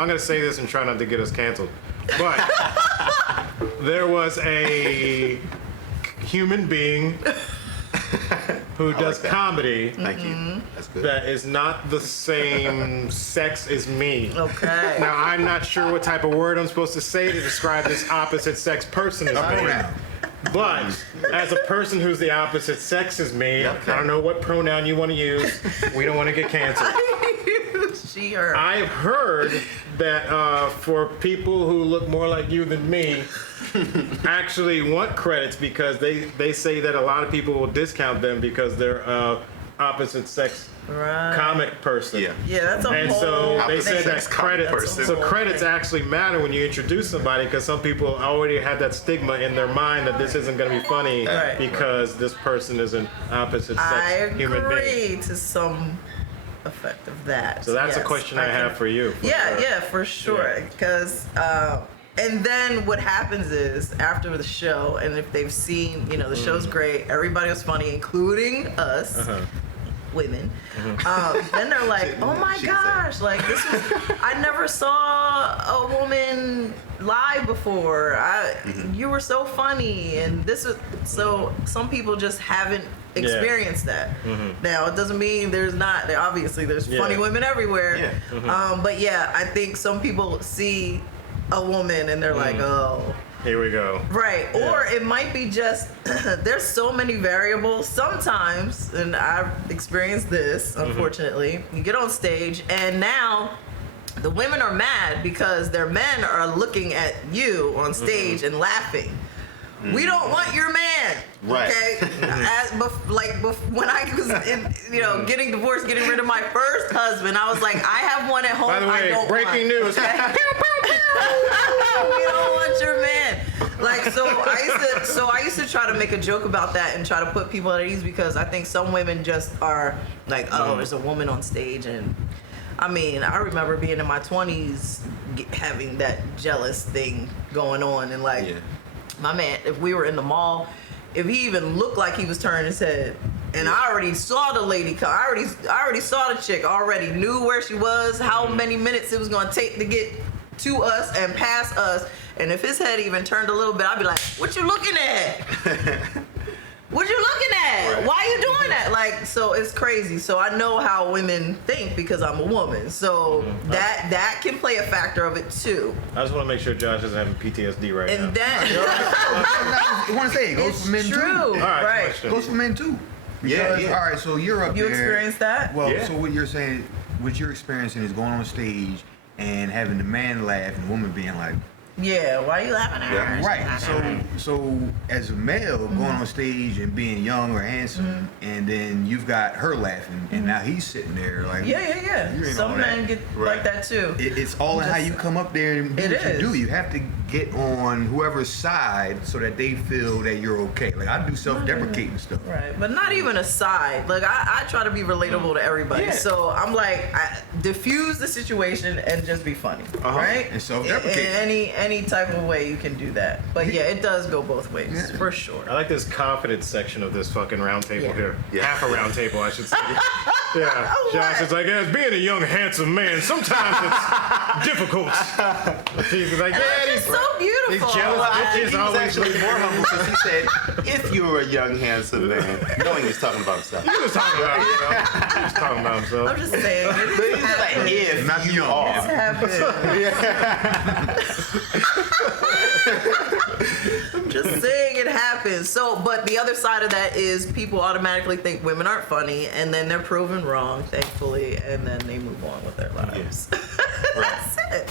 I'm going to say this and try not to get us canceled. But there was a human being who does comedy. Thank you. That's good. That is not the same sex as me. Okay. Now, I'm not sure what type of word I'm supposed to say to describe this opposite sex person as me. But as a person who's the opposite sex as me, I don't know what pronoun you want to use. We don't want to get canceled. She, her. I've heard that for people who look more like you than me, actually want credits because they say that a lot of people will discount them because they're opposite sex comic person. Yeah, that's a and whole so they said that credits. So credits actually matter when you introduce somebody because some people already have that stigma in their mind that this isn't going to be funny because this person is an opposite sex human being. I agree to some effect of that. So that's a question I have for you. Yeah, for sure. Because and then what happens is after the show, and if they've seen, the show's great, everybody was funny, including us. Women, then they're like, oh my gosh, like this was, I never saw a woman live before. You were so funny, and this was, so some people just haven't experienced that. Now it doesn't mean there's not, obviously there's funny women everywhere, but yeah, I think some people see a woman and they're like, oh, here we go. Right. Yeah. Or it might be just, there's so many variables sometimes, and I've experienced this, unfortunately. You get on stage, and now the women are mad because their men are looking at you on stage and laughing. We don't want your man. Right. Okay? When I was getting divorced, getting rid of my first husband, I was like, I have one at home. By the way, I don't breaking news. We don't want your man. I used to try to make a joke about that and try to put people at ease because I think some women just are like, oh, there's a woman on stage. And I mean, I remember being in my 20s having that jealous thing going on. And my man, if we were in the mall, if he even looked like he was turning his head, and I already saw the lady come, I already saw the chick, already knew where she was, how many minutes it was going to take to get to us and past us, and if his head even turned a little bit, I'd be like, what you looking at? What you looking at? Right. Why are you doing that? Like, so it's crazy. So I know how women think because I'm a woman. So that can play a factor of it too. I just want to make sure Josh isn't having PTSD right now. And that I want to say it goes for men too. All right. It goes for men too. Because, all right, so you're up there. You experienced that? Well, so what you're saying, what you're experiencing is going on stage and having the man laugh and the woman being like, yeah, why are you laughing at her? Right. So as a male going on stage and being young or handsome, and then you've got her laughing, and now he's sitting there like, yeah. Some men get like that too. It's all in how you come up there and do what you do. You have to get on whoever's side so that they feel that you're okay. Like I do self-deprecating stuff. Right, but not even a side. Like I try to be relatable to everybody. Yeah. So I'm like, I diffuse the situation and just be funny, right? And self-deprecate. In any type of way you can do that. But yeah, it does go both ways for sure. I like this confidence section of this fucking round table here. Yeah. Half a round table, I should say. Yeah. Josh is like, as being a young, handsome man, sometimes it's difficult. He's like, he's so beautiful. He's jealous. He's actually more humble because he said, if you were a young, handsome man, knowing he's talking about himself. He was talking about himself. He was talking about himself. I'm just saying. He's like, if not you are. It's happened. I'm just saying it happens. So, but the other side of that is people automatically think women aren't funny, and then they're proven wrong, thankfully, and then they move on with their lives. That's it.